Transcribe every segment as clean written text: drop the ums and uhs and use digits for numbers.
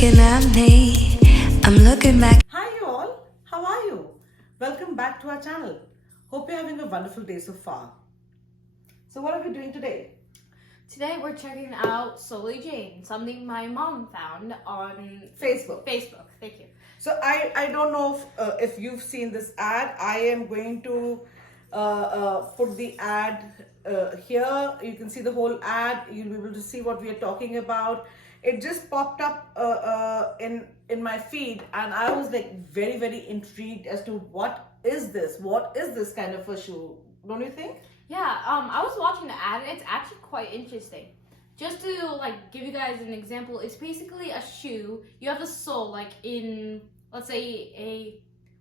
looking at me. I'm looking back. Hi you all, how are you? Welcome back to our channel. Hope you're having a wonderful day so far. So what are we doing today? Today we're checking out Solely Jane, something my mom found on Facebook. Thank you. So I don't know if you've seen this ad. I am going to put the ad here. You can see the whole ad. You'll be able to see what we are talking about. It just popped up in my feed, and I was like very intrigued as to what is this? What is this kind of a shoe? Don't you think? Yeah, I was watching the ad and it's actually quite interesting. Just to like give you guys an example, it's basically a shoe. You have the sole like in, let's say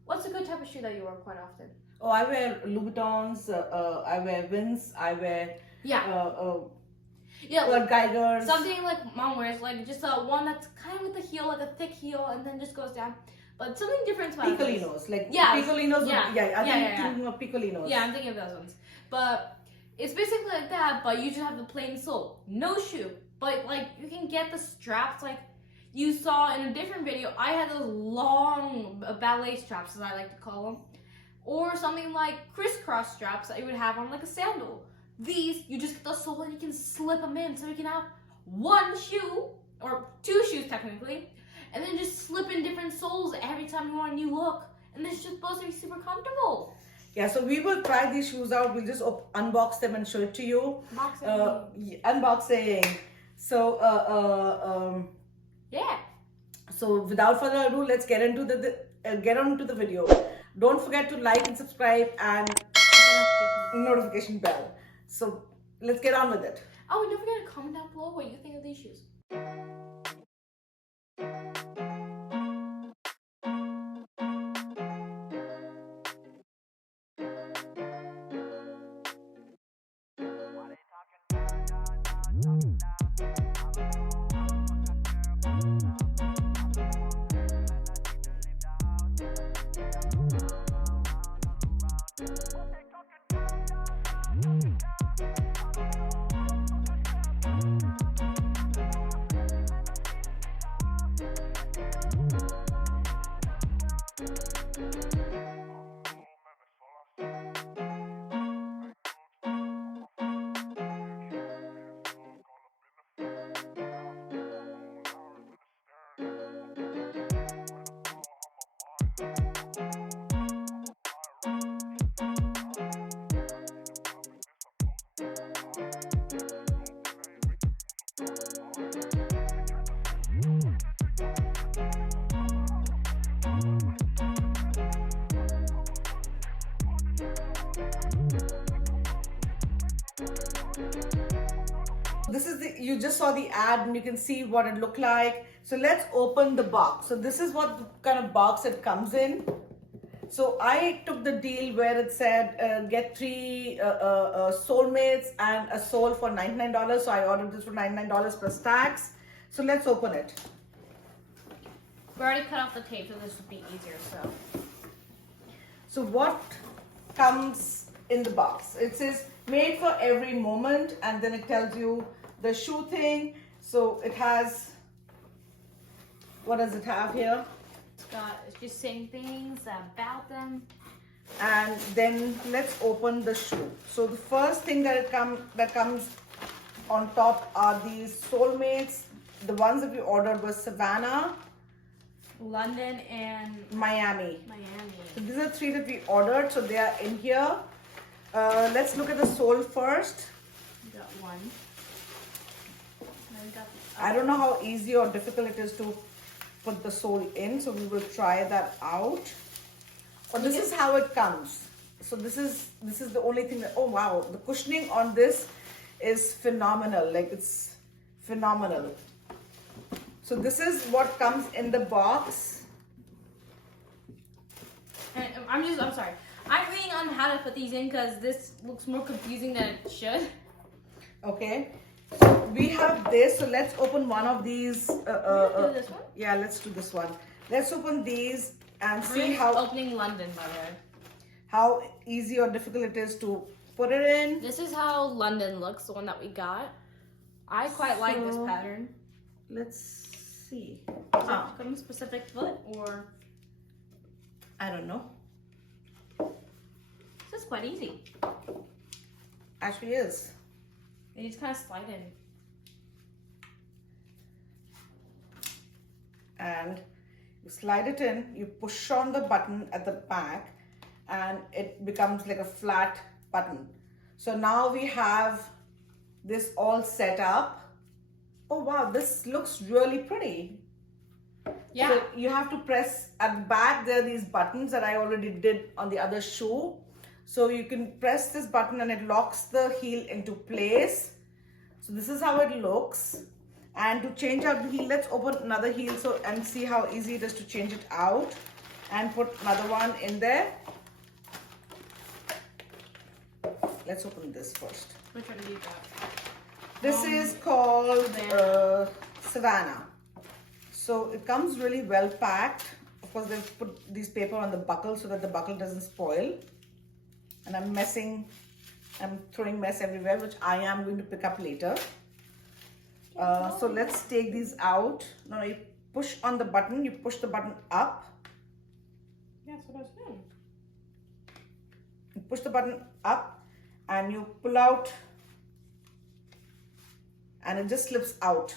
what's a good type of shoe that you wear quite often? Oh, I wear Louboutins. I wear Vince. I wear Yeah, Kurt Geiger. something like mom wears, like just one that's kind of with the heel, like a thick heel, and then just goes down. But something different about this. Picolinos, like Yeah, Picolinos. yeah, Thinking of Picolinos. Yeah, I'm thinking of those ones. But it's basically like that, but you just have the plain sole. No shoe. But like you can get the straps like you saw in a different video. I had those long ballet straps, as I like to call them. Or something like crisscross straps that you would have on like a sandal. These, you just get the sole and you can slip them in, so you can have one shoe, or two shoes technically, and then just slip in different soles every time you want a new look. And it's just supposed to be super comfortable. Yeah, so we will try these shoes out. We'll just unbox them and show it to you. Unboxing. So, Yeah. So without further ado, let's get into get on to the video. Don't forget to like and subscribe and notification bell. So let's get on with it. Oh, and don't forget to comment down below what you think of these shoes. This is you just saw the ad and you can see what it looked like. So let's open the box. So this is what kind of box it comes in. So I took the deal where it said get 3 Soulmates and a sole for $99. So I ordered this for $99 plus tax. So let's open it. We already cut off the tape, so this would be easier. So what comes in the box? It says made for every moment, and then it tells you the shoe thing. So it has, what does it have here? It's just saying things about them. And then let's open the shoe. So the first thing that comes on top are these Soulmates. The ones that we ordered were Savannah, London, and Miami. Miami. So these are 3 that we ordered, so they are in here. Let's look at the sole first. We got one. Then we got the I don't know how easy or difficult it is to put the sole in, so we will try that out. But this is how it comes. So this is the only thing that, oh wow, the cushioning on this is phenomenal. Like, it's phenomenal. So this is what comes in the box. And I'm sorry. I'm reading on how to put these in because this looks more confusing than it should. Okay. We have this, so let's open one of these. Do this one? Yeah, let's do this one. Let's open these and see We're how opening London, by the way. how easy or difficult it is to put it in. This is how London looks, the one that we got. I quite like this pattern. Let's see. Is it on a specific foot or? I don't know. This is quite easy. Actually is. And you just kind of slide in. And you slide it in, you push on the button at the back and it becomes like a flat button. So now we have this all set up. Oh wow, this looks really pretty. Yeah. So you have to press at the back. There are these buttons that I already did on the other shoe. So you can press this button and it locks the heel into place. So this is how it looks. And to change out the heel, let's open another heel and see how easy it is to change it out and put another one in there. Let's open this first. Which one do you got? This is called Savannah. So it comes really well packed. Of course, they've put these paper on the buckle so that the buckle doesn't spoil. And I'm throwing mess everywhere, which I am going to pick up later. So let's take these out. Now you push on the button, you push the button up. Yeah, that's what I was doing. You push the button up and you pull out and it just slips out,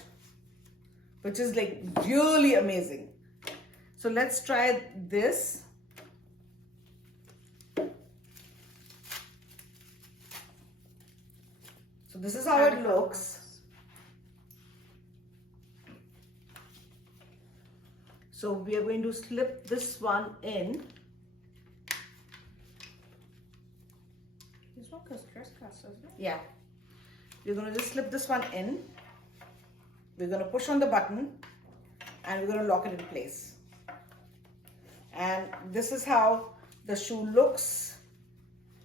which is like really amazing. So let's try this. So this is how it looks. So we are going to slip this one in. This one goes crisscross, doesn't it? Yeah. We're going to just slip this one in. We're going to push on the button and we're going to lock it in place. And this is how the shoe looks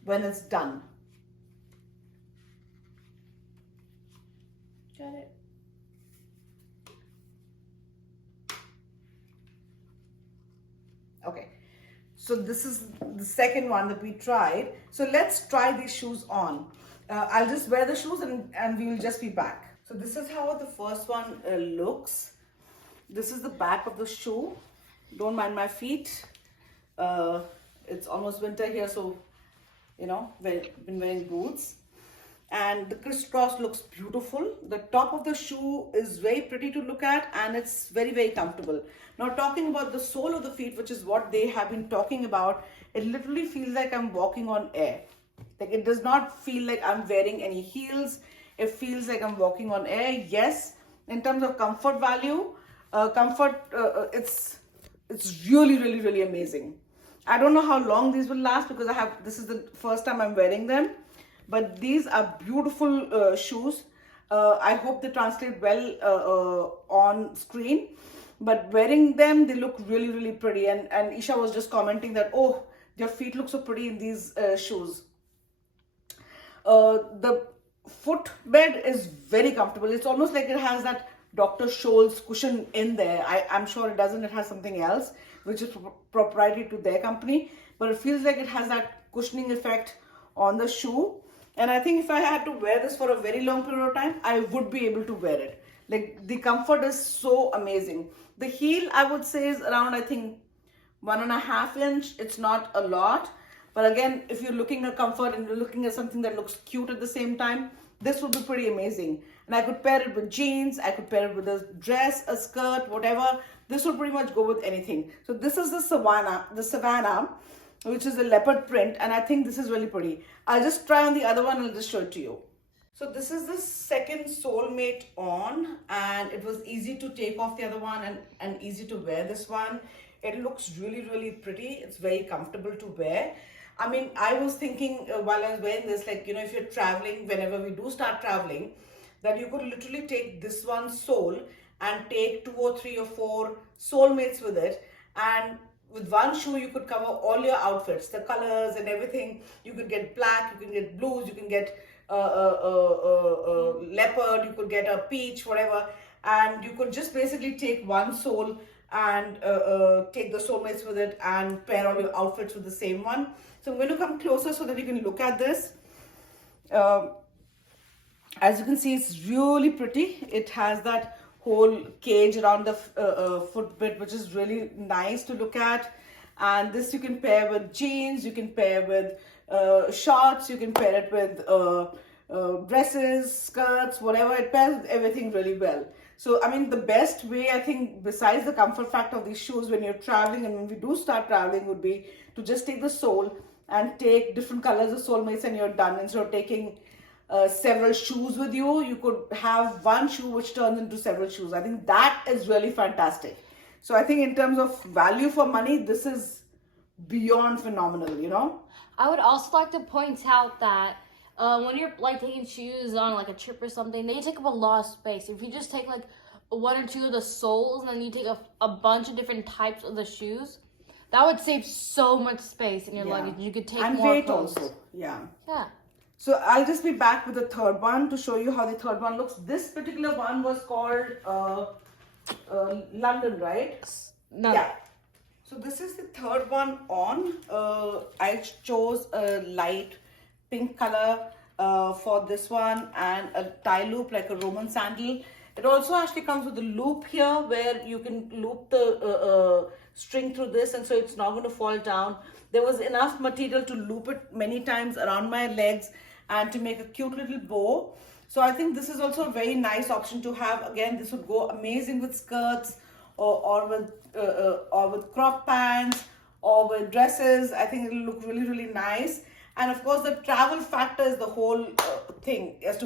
when it's done. Got it. Okay, so this is the second one that we tried. So let's try these shoes on. I'll just wear the shoes and we will just be back. So this is how the first one looks. This is the back of the shoe. Don't mind my feet. It's almost winter here, so you know, been wearing boots. And the crisscross looks beautiful. The top of the shoe is very pretty to look at and it's very, very comfortable. Now talking about the sole of the feet, which is what they have been talking about, it literally feels like I'm walking on air. Like it does not feel like I'm wearing any heels. It feels like I'm walking on air. Yes, in terms of comfort value, it's really, really, really amazing. I don't know how long these will last because this is the first time I'm wearing them. But these are beautiful shoes. I hope they translate well on screen. But wearing them, they look really, really pretty. And Isha was just commenting that, oh, your feet look so pretty in these shoes. The footbed is very comfortable. It's almost like it has that Dr. Scholl's cushion in there. I'm sure it doesn't. It has something else, which is proprietary to their company. But it feels like it has that cushioning effect on the shoe. And I think if I had to wear this for a very long period of time, I would be able to wear it. Like the comfort is so amazing. The heel, I would say, is around, I think, 1.5 inch. It's not a lot. But again, if you're looking at comfort and you're looking at something that looks cute at the same time, this would be pretty amazing. And I could pair it with jeans. I could pair it with a dress, a skirt, whatever. This would pretty much go with anything. So this is the Savannah, which is a leopard print. And I think this is really pretty. I'll just try on the other one and I'll just show it to you. So this is the second Soulmate on, and it was easy to take off the other one and easy to wear this one. It looks really, really pretty. It's very comfortable to wear. I mean, I was thinking while I was wearing this, like, you know, if you're traveling, whenever we do start traveling, that you could literally take this one sole and take 2 or 3 or 4 Soulmates with it, and with one shoe you could cover all your outfits, the colors and everything. You could get black, you can get blues, you can get leopard, you could get a peach, whatever, and you could just basically take one sole and take the Soulmates with it and pair all your outfits with the same one. So I'm going to come closer so that you can look at this. As you can see, it's really pretty. It has that whole cage around the foot bit, which is really nice to look at. And this you can pair with jeans, you can pair with shorts, you can pair it with dresses, skirts, whatever. It pairs with everything really well. So, I mean, the best way, I think, besides the comfort factor of these shoes when you're traveling and when we do start traveling, would be to just take the sole and take different colors of sole mates and you're done. Instead of taking several shoes with you, you could have one shoe which turns into several shoes. I think that is really fantastic. So I think in terms of value for money, this is beyond phenomenal, you know. I would also like to point out that when you're like taking shoes on like a trip or something, they take up a lot of space. If you just take like one or two of the soles and then you take a bunch of different types of the shoes, that would save so much space in your luggage. You could take and more weight clothes. also. Yeah. So I'll just be back with the third one to show you how the third one looks. This particular one was called London, right? No. Yeah. So this is the third one on. I chose a light pink color for this one and a tie loop like a Roman sandal. It also actually comes with a loop here where you can loop the string through this, and so it's not going to fall down. There was enough material to loop it many times around my legs and to make a cute little bow. So I think this is also a very nice option to have. Again, this would go amazing with skirts or with crop pants or with dresses. I think it'll look really, really nice. And of course, the travel factor is the whole thing as to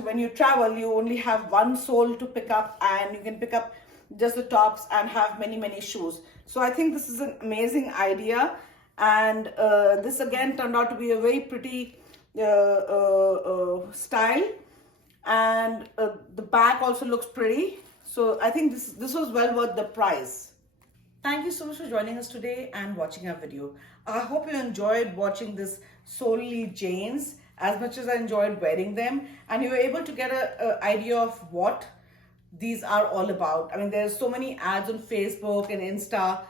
when you travel, you only have one sole to pick up and you can pick up just the tops and have many, many shoes. So I think this is an amazing idea. And this again turned out to be a very pretty style. And the back also looks pretty. So I think this was well worth the price. Thank you so much for joining us today and watching our video. I hope you enjoyed watching this solely Jane's as much as I enjoyed wearing them, and you were able to get an idea of what these are all about. I mean, there's so many ads on Facebook and Insta.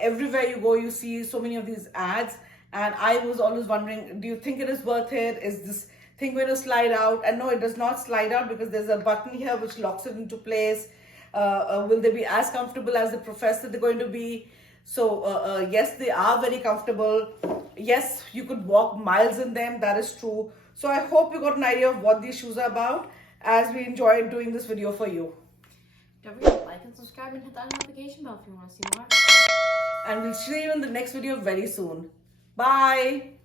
Everywhere you go, you see so many of these ads, and I was always wondering, do you think it is worth it? Is this thing going to slide out? And no, it does not slide out because there's a button here which locks it into place. Will they be as comfortable as the professor they're going to be? So yes, they are very comfortable. Yes, you could walk miles in them. That is true. So I hope you got an idea of what these shoes are about as we enjoyed doing this video for you. don't forget to like and subscribe and hit that notification bell if you want to see more. And we'll see you in the next video very soon. Bye.